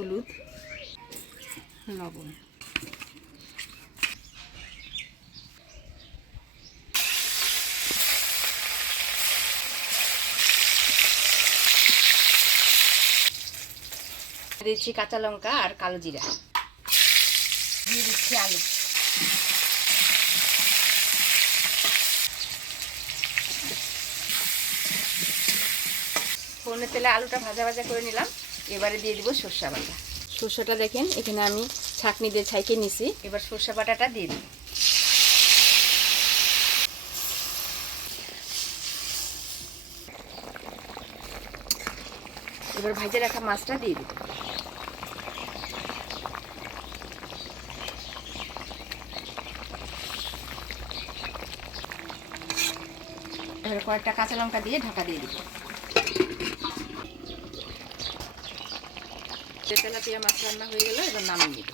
হলুদ, লবণ। দিচ্ছি কাঁচা লঙ্কা আর কালো জিরা, দিয়ে দিচ্ছি আলু। ফোড়নের তেলে আলুটা ভাজা ভাজা করে নিলাম। এবারে দিয়ে দিব সরষে বাটা। সরষেটা দেখেন এখানে আমি ছাঁকনি দিয়ে ছাইকে নিছি। এবার সরষে বাটাটা দিয়ে দিই। এবার ভেজে রাখা মাছটা দিয়ে দিই। এবার কয়েকটা কাঁচা লঙ্কা দিয়ে ঢাকা দিয়ে দিব। তেলাপিয়া মাছ রান্না হয়ে গেল, এবার নামিয়ে নিব।